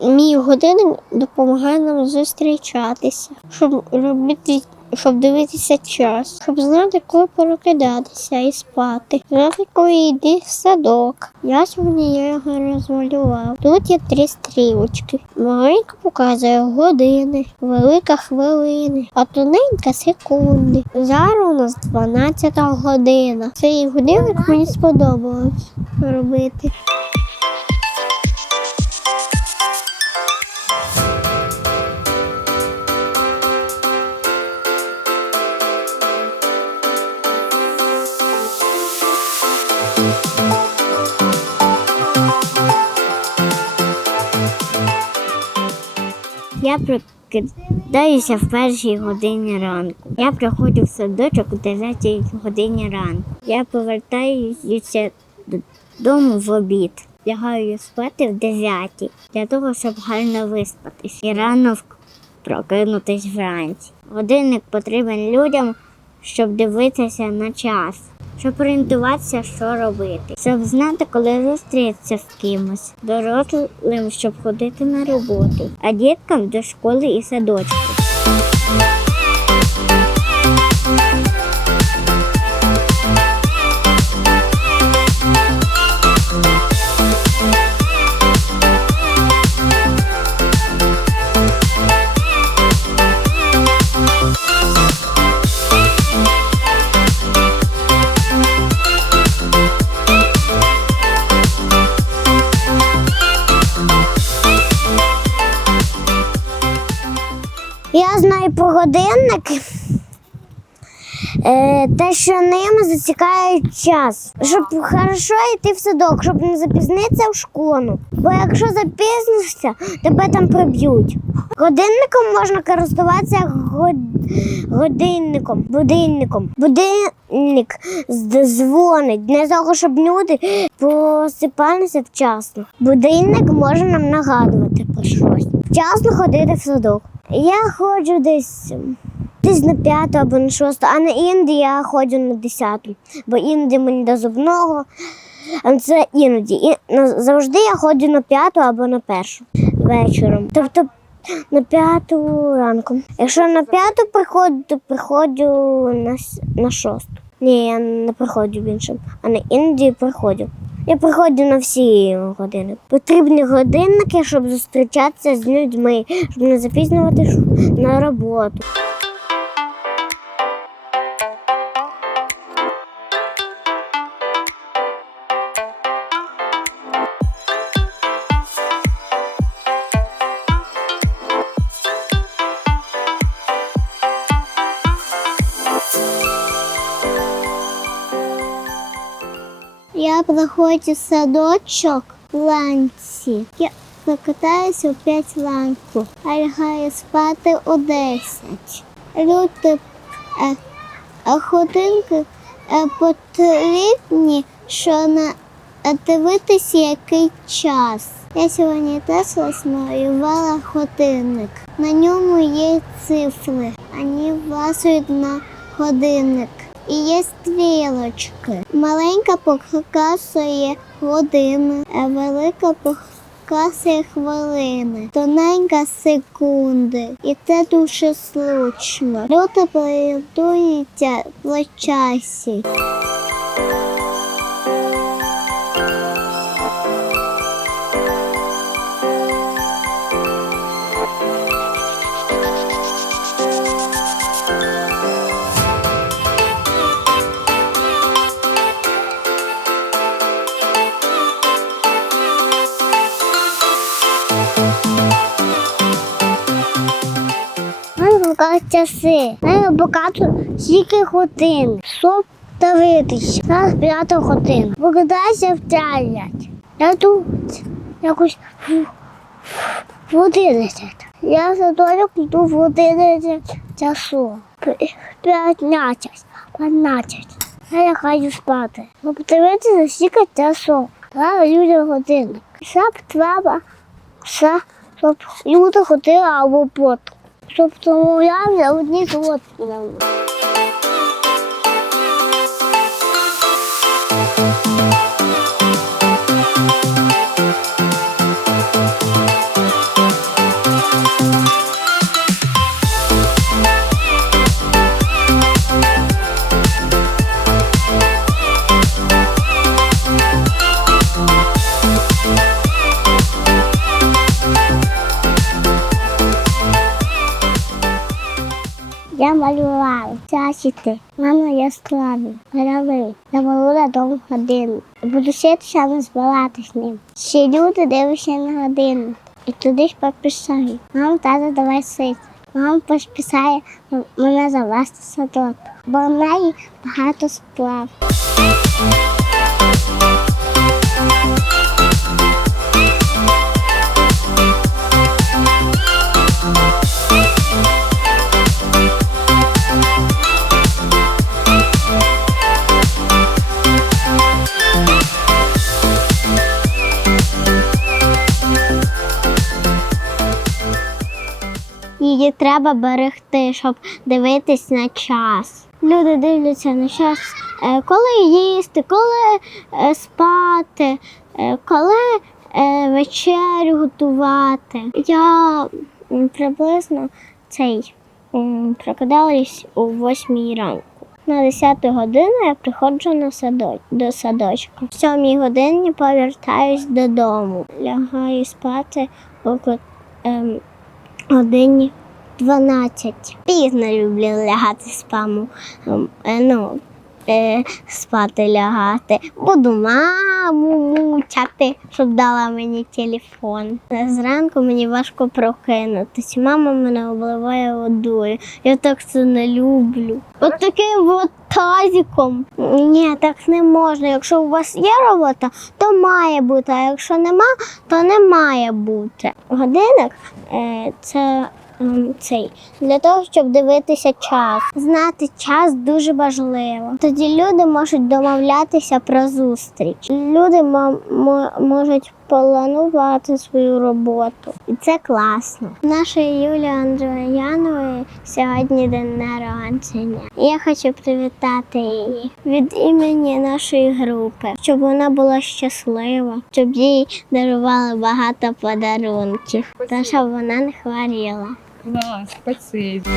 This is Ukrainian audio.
мій годинник допомагає нам зустрічатися, щоб робити. Щоб дивитися час, щоб знати, коли прокидатися і спати, знати, коли йди в садок. Я сьогодні його розмалював. Тут є три стрілочки. Маленька показує години, велика хвилини, а тоненька секунди. Зараз у нас 12 година. Цей годинник мені сподобалось робити. Я прокидаюся в першій годині ранку. Я приходжу в садочок о 9 годині ранку. Я повертаюся додому в обід. Лягаю спати в 9 для того, щоб гарно виспатись і рано прокинутись вранці. Годинник потрібен людям, щоб дивитися на час, щоб орієнтуватися, що робити, щоб знати, коли зустрітися з кимось, дорослим, щоб ходити на роботу, а діткам до школи і садочку. Я знаю про годинник. Е, те, що ними засікають час, щоб хорошо йти в садок, щоб не запізнитися в школу. Бо якщо запізнишся, тебе там приб'ють. Годинником можна користуватися як год- годинником, будильником. Будильник з- дзвонить для того, щоб люди посипалися вчасно. Будильник може нам нагадувати про щось. Вчасно ходити в садок. Я ходжу десь. Десь на п'яту або на шосту, а на іноді я ходжу на десяту, бо іноді мені до зубного. А це іноді. І завжди я ходжу на п'яту або на першу вечором. Тобто на п'яту ранку. Якщо на п'яту приходжу, то приходжу на, на шосту. Ні, я не приходжу в іншому, а на іноді приходжу. Я приходжу на всі години. Потрібні годинники, щоб зустрічатися з людьми, щоб не запізнювати на роботу. Я проходжу садочок вранці. Я прокидаюся о 5 ранку, а лягаю спати о 10. Люди е, е, годинки е, потрібні, що на е, дивитися, який час. Я сьогодні теж розмалювала годинник. На ньому є цифри, вони влазять на годинник. І є стрілочки. Маленька показує години, а велика показує хвилини, тоненька секунди. І це дуже случно. Люди орієнтуються в часі. Покажуть часи. Мене покажуть скільки годин. Щоб дивитися. Зараз п'ята година. Покидайся в. Я тут якось в, 11. Я садочок йду в 11 часу. П- 15, 15. Я лягаю спати. Ну, подивитися скільки часу. Треба людям годинник. Щоб треба, все, щоб люди ходили або потом щоб я одні з одним. бачити. Мама, я складу. Грави. Я малу на дом годину. Буду ситися, не збирати з ним. Ще люди дивляться на годину. І туди ж пописають. Мам, тата, давай сити. Мама посписає мене завести в садок, бо в неї багато сплав. Її треба берегти, щоб дивитись на час. Люди дивляться на час, е, коли їсти, коли е, спати, е, коли вечерю готувати. Я приблизно цей прокидалась о 8 ранку. На 10 годину я приходжу на садок, до садочка. В 7 годині повертаюсь додому. Лягаю спати около ем, годині 12. Пізно люблю лягати спаму. Ем, е, Ну, е, спати лягати. Буду маму мучати, щоб дала мені телефон. Зранку мені важко прокинутись. Мама мене обливає водою. Я так це не люблю. От таким от тазиком. Ні, так не можна. Якщо у вас є робота, то має бути. А якщо нема, то не має бути. Годинник е, це цей для того, щоб дивитися час. Знати час дуже важливо. Тоді люди можуть домовлятися про зустріч. Люди мо- мо- можуть планувати свою роботу. І це класно. Нашої Юлії Андроянової сьогодні день народження. Я хочу привітати її від імені нашої групи, щоб вона була щаслива, щоб їй дарували багато подарунків, та щоб вона не хворіла. Класс, спасибо.